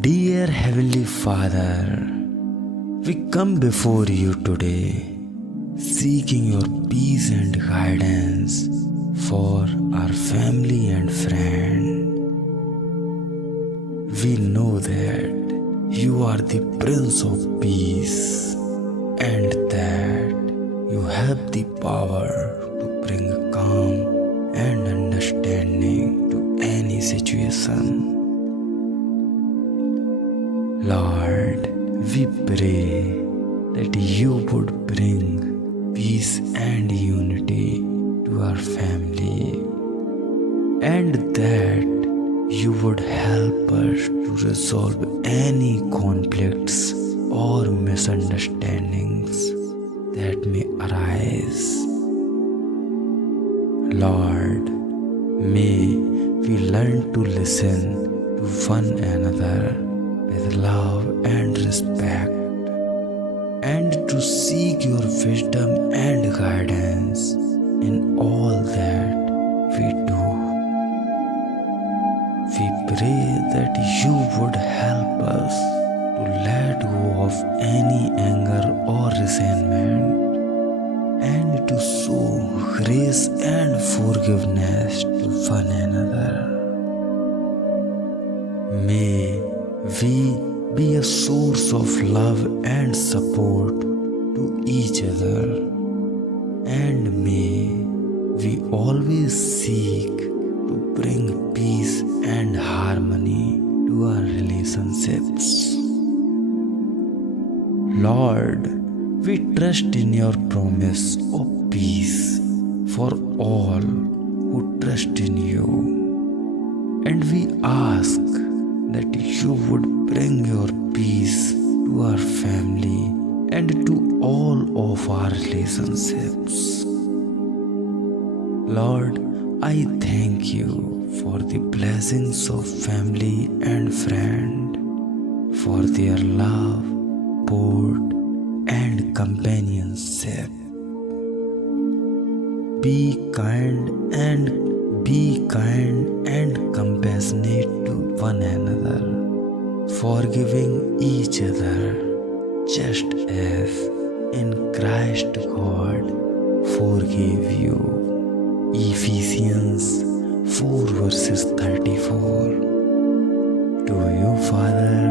Dear Heavenly Father, we come before you today, seeking your peace and guidance for our family and friend. We know that you are the Prince of Peace and that you have the power to bring calm and understanding to any situation. Lord, we pray that you would bring peace and unity to our family, and that you would help us to resolve any conflicts or misunderstandings that may arise. Lord, may we learn to listen to one another with love and respect, and to seek your wisdom and guidance in all that we do. We pray that you would help us to let go of any anger or resentment, and to show grace and forgiveness to one another. May we be a source of love and support to each other, and may we always seek to bring peace and harmony to our relationships. Lord, we trust in your promise of peace for all who trust in you, and we ask that you would bring your peace to our family and to all of our relationships. Lord, I thank you for the blessings of family and friend, for their love, support, and companionship. Be kind and compassionate to one another, forgiving each other, just as in Christ God forgave you. Ephesians 4 verses 34. To you, Father,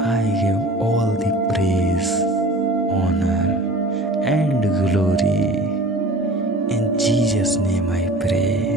I give all the praise, honor, and glory. In Jesus' name I pray.